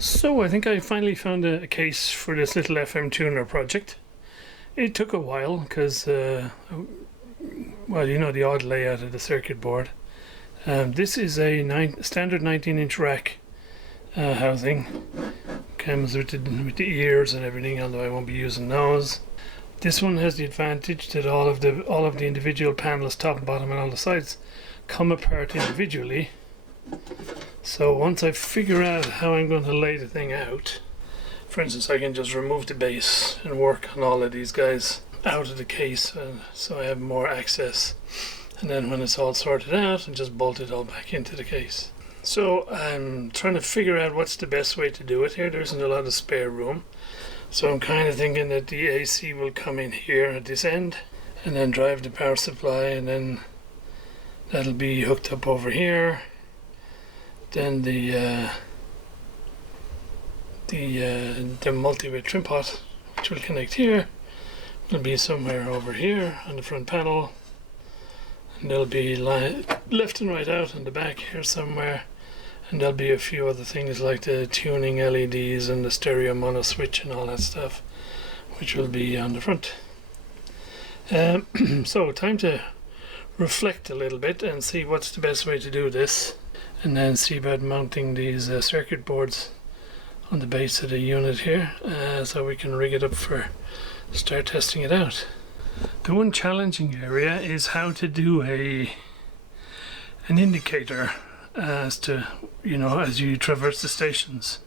So I think I finally found a case for this little FM tuner project. It took a while because, well, you know the odd layout of the circuit board. This is a standard 19-inch rack housing. Comes with the ears and everything, although I won't be using those. This one has the advantage that all of the individual panels, top and bottom and all the sides, come apart individually. So once I figure out how I'm going to lay the thing out, for instance, I can just remove the base and work on all of these guys out of the case, so I have more access. And then when it's all sorted out, I just bolt it all back into the case. So I'm trying to figure out what's the best way to do it here. There isn't a lot of spare room. So I'm kind of thinking that the AC will come in here at this end and then drive the power supply, and then that'll be hooked up over here. Then the multi-way trim pot, which will connect here, will be somewhere over here on the front panel, and there'll be left and right out on the back here somewhere, and there'll be a few other things like the tuning LEDs and the stereo mono switch and all that stuff, which will be on the front. So time to reflect a little bit and see what's the best way to do this, and then see about mounting these circuit boards on the base of the unit here, so we can rig it up for start testing it out. The one challenging area is how to do an indicator as to, as you traverse the stations,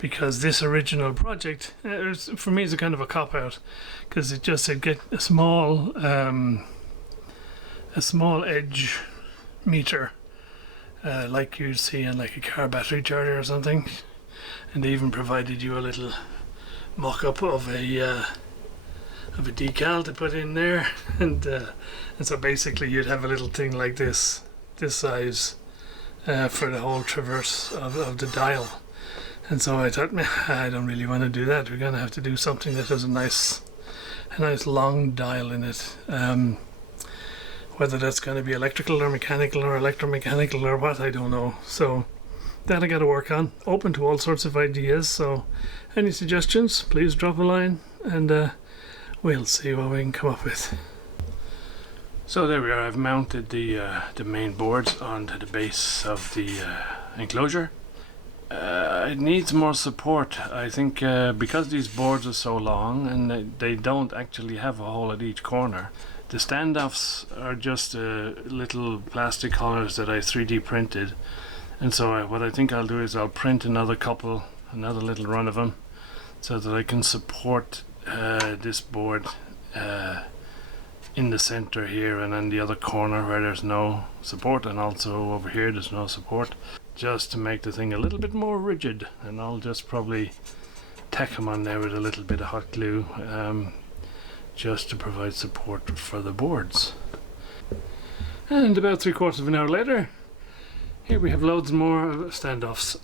because this original project for me is a kind of a cop-out, because it just said get a small edge meter, like you'd see in like a car battery charger or something, and they even provided you a little mock-up of a decal to put in there, and so basically you'd have a little thing like this size for the whole traverse of the dial. And so I thought, I don't really want to do that. We're going to have to do something that has a nice long dial in it. Whether that's going to be electrical or mechanical or electromechanical or what, I don't know. So that I got to work on. Open to all sorts of ideas. So any suggestions, please drop a line, and we'll see what we can come up with. So there we are. I've mounted the main boards onto the base of the enclosure. It needs more support, I think, because these boards are so long and they don't actually have a hole at each corner. The standoffs are just little plastic collars that I 3D printed, and so what I think I'll do is I'll print another little run of them, so that I can support this board in the center here, and in the other corner where there's no support, and also over here there's no support, just to make the thing a little bit more rigid. And I'll just probably tack them on there with a little bit of hot glue, just to provide support for the boards. And about 3/4 of an hour later, here we have loads more standoffs.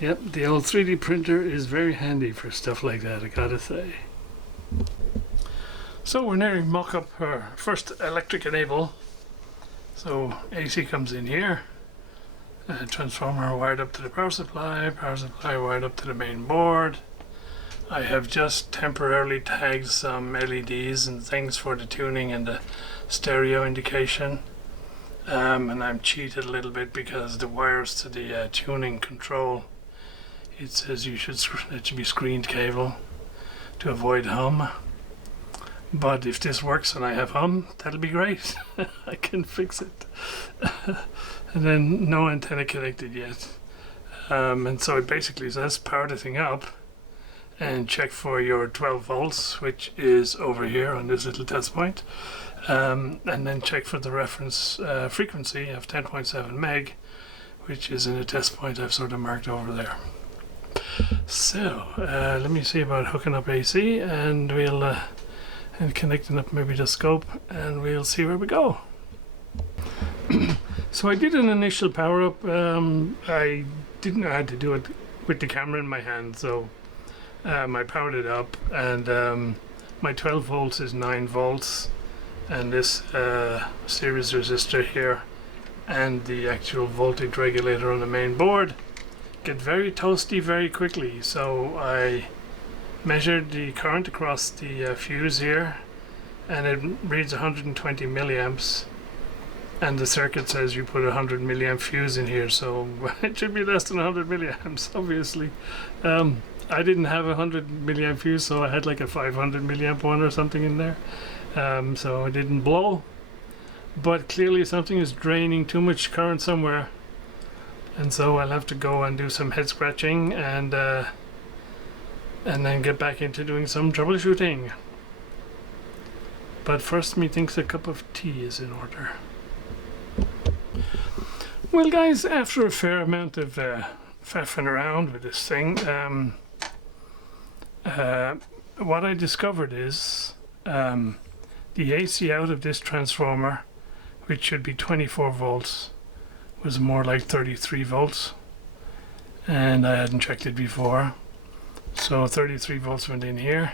Yep, the old 3D printer is very handy for stuff like that, I gotta say. So we're nearing mock up our first electric enable. So AC comes in here, transformer wired up to the power supply wired up to the main board. I have just temporarily tagged some LEDs and things for the tuning and the stereo indication. And I'm cheated a little bit because the wires to the tuning control, it says it should be screened cable to avoid hum. But if this works and I have hum, that'll be great. I can fix it. And then no antenna connected yet. And so it basically says power the thing up and check for your 12 volts, which is over here on this little test point. And then check for the reference frequency of 10.7 meg, which is in a test point I've sort of marked over there. So let me see about hooking up AC, and we'll and connecting up maybe the scope, and we'll see where we go. So I did an initial power up. I didn't know how to do it with the camera in my hand, so I powered it up, and my 12 volts is 9 volts, and this series resistor here and the actual voltage regulator on the main board get very toasty very quickly. So I measured the current across the fuse here, and it reads 120 milliamps, and the circuit says you put a 100 milliamp fuse in here, so it should be less than 100 milliamps obviously. I didn't have a 100 milliamp fuse, so I had like a 500 milliamp one or something in there, so it didn't blow, but clearly something is draining too much current somewhere, and so I'll have to go and do some head scratching and then get back into doing some troubleshooting. But first, methinks a cup of tea is in order. Well guys, after a fair amount of faffing around with this thing, what I discovered is the AC out of this transformer, which should be 24 volts, was more like 33 volts, and I hadn't checked it before. So 33 volts went in here,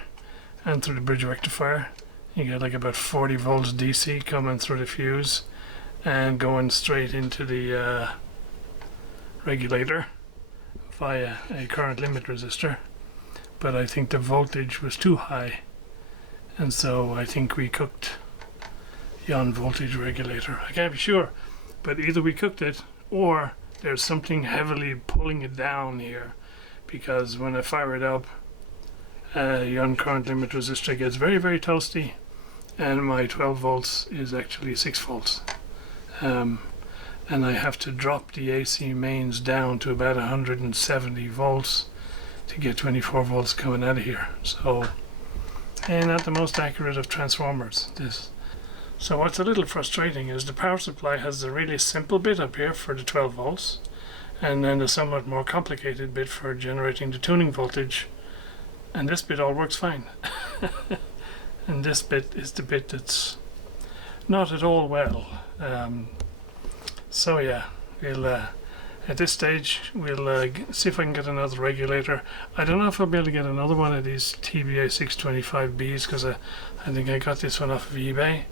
and through the bridge rectifier you get like about 40 volts DC coming through the fuse and going straight into the regulator via a current limit resistor. But I think the voltage was too high, and so I think we cooked the on voltage regulator. I can't be sure, but either we cooked it or there's something heavily pulling it down here, because when I fire it up, the on current limit resistor gets very, very toasty, and my 12 volts is actually 6 volts. And I have to drop the AC mains down to about 170 volts to get 24 volts coming out of here. So, not the most accurate of transformers, this. So what's a little frustrating is the power supply has the really simple bit up here for the 12 volts, and then the somewhat more complicated bit for generating the tuning voltage, and this bit all works fine. And this bit is the bit that's not at all well. So yeah, we'll at this stage we'll see if I can get another regulator. I don't know if I'll be able to get another one of these TBA 625Bs, because I think I got this one off of eBay,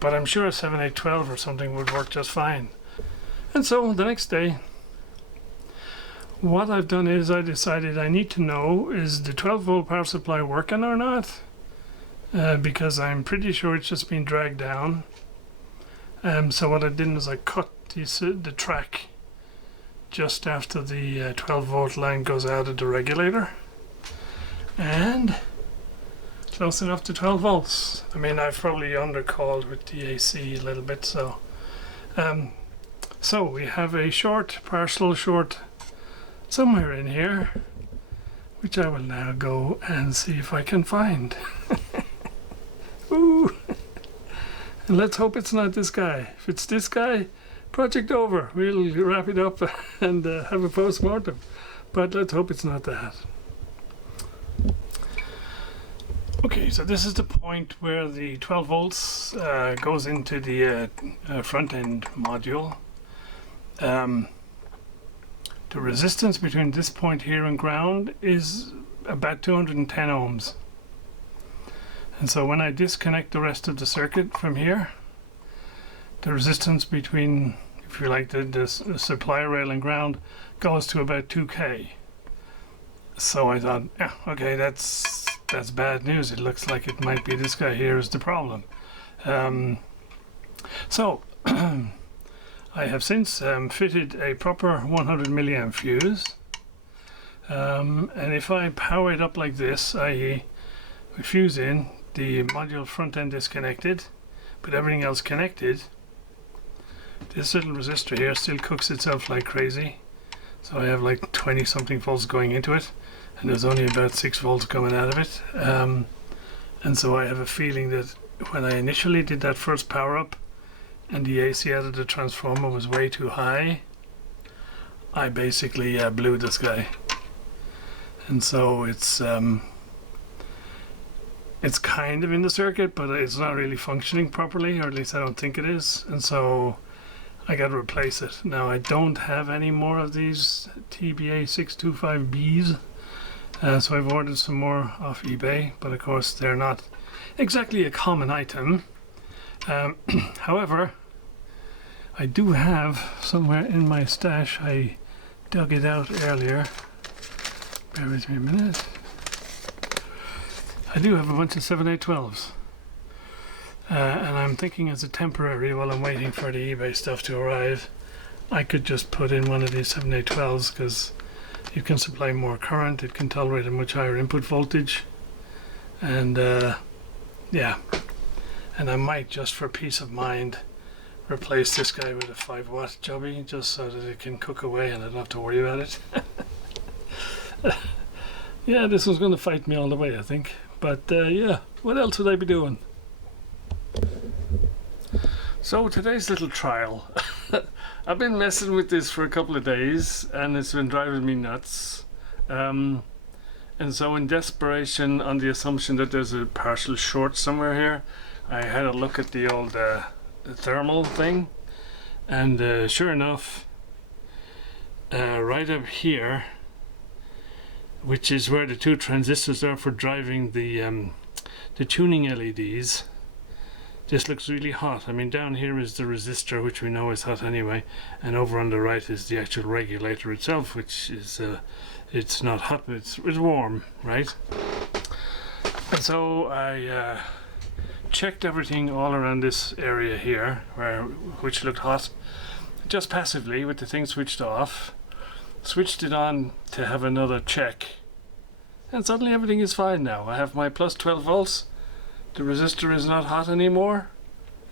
but I'm sure a 7812 or something would work just fine. And so the next day, what I've done is I decided I need to know, is the 12 volt power supply working or not, because I'm pretty sure it's just been dragged down. So what I did is I cut the track just after the 12 volt line goes out of the regulator, and close enough to 12 volts. I mean, I've probably undercalled with the AC a little bit, so so we have a partial short somewhere in here, which I will now go and see if I can find. Ooh. And let's hope it's not this guy. If it's this guy, project over. We'll wrap it up and have a post-mortem. But let's hope it's not that. Okay, so this is the point where the 12 volts goes into the front end module. The resistance between this point here and ground is about 210 ohms. And so when I disconnect the rest of the circuit from here, the resistance between, if you like, the supply rail and ground goes to about 2K. So I thought, yeah, okay, that's bad news. It looks like it might be this guy here is the problem. So I have since fitted a proper 100 milliamp fuse, and if I power it up like this, i.e. we fuse in, the module front end disconnected, but everything else connected, this little resistor here still cooks itself like crazy. So I have like 20 something volts going into it, and there's only about 6 volts coming out of it. And so I have a feeling that when I initially did that first power up and the AC out of the transformer was way too high, I basically blew this guy. And so it's kind of in the circuit, but it's not really functioning properly, or at least I don't think it is, and so I got to replace it. Now I don't have any more of these TBA 625Bs, so I've ordered some more off eBay, but of course they're not exactly a common item. However, I do have somewhere in my stash, I dug it out earlier. Bear with me a minute. I do have a bunch of 7812s. And I'm thinking as a temporary, while I'm waiting for the eBay stuff to arrive, I could just put in one of these 7812s because it can supply more current, it can tolerate a much higher input voltage, and yeah, and I might, just for peace of mind, replace this guy with a 5-watt jobby just so that it can cook away and I don't have to worry about it. Yeah, this was going to fight me all the way, I think, but yeah, what else would I be doing? So today's little trial. I've been messing with this for a couple of days and it's been driving me nuts. And so in desperation, on the assumption that there's a partial short somewhere here, I had a look at the old thermal thing, and sure enough, right up here, which is where the two transistors are for driving the tuning LEDs, this looks really hot. I mean, down here is the resistor, which we know is hot anyway, and over on the right is the actual regulator itself, which is it's not hot, but it's warm, right? And so I checked everything all around this area here, which looked hot, just passively with the thing switched off, switched it on to have another check, and suddenly everything is fine now. I have my plus 12 volts. The resistor is not hot anymore,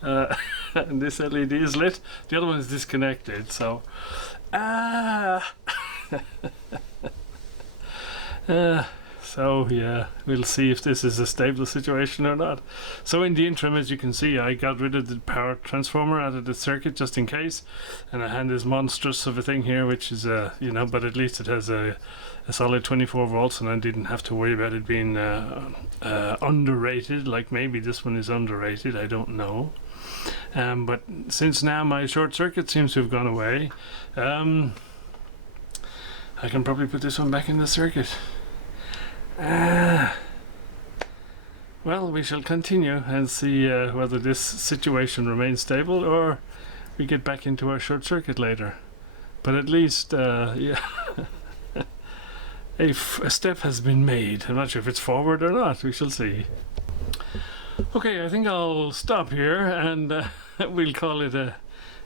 and this LED is lit. The other one is disconnected, so so yeah, we'll see if this is a stable situation or not. So in the interim, as you can see, I got rid of the power transformer out of the circuit just in case, and I had this monstrous of a thing here, which is you know, but at least it has a solid 24 volts, and I didn't have to worry about it being underrated, like maybe this one is underrated, I don't know. But since now my short circuit seems to have gone away, I can probably put this one back in the circuit. Well, we shall continue and see whether this situation remains stable or we get back into our short circuit later. But at least, yeah, a step has been made. I'm not sure if it's forward or not. We shall see. Okay, I think I'll stop here and we'll call it a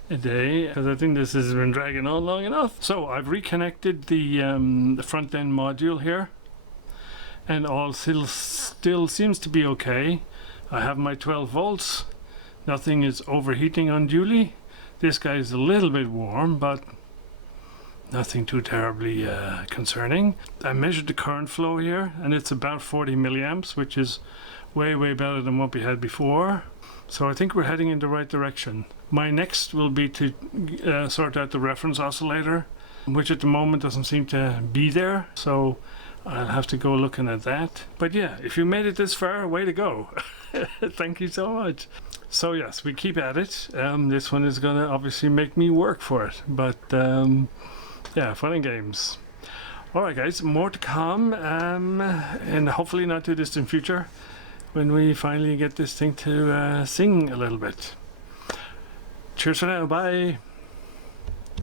day, because I think this has been dragging on long enough. So I've reconnected the front end module here, and all still seems to be okay. I have my 12 volts. Nothing is overheating unduly. This guy is a little bit warm, but nothing too terribly concerning. I measured the current flow here, and it's about 40 milliamps, which is way better than what we had before. So I think we're heading in the right direction. My next will be to sort out the reference oscillator, which at the moment doesn't seem to be there, so I'll have to go looking at that. But yeah, if you made it this far, way to go. Thank you so much. So yes, we keep at it. This one is gonna obviously make me work for it, but yeah, fun and games. Alright guys, more to come, and hopefully not too distant future, when we finally get this thing to sing a little bit. Cheers for now, bye!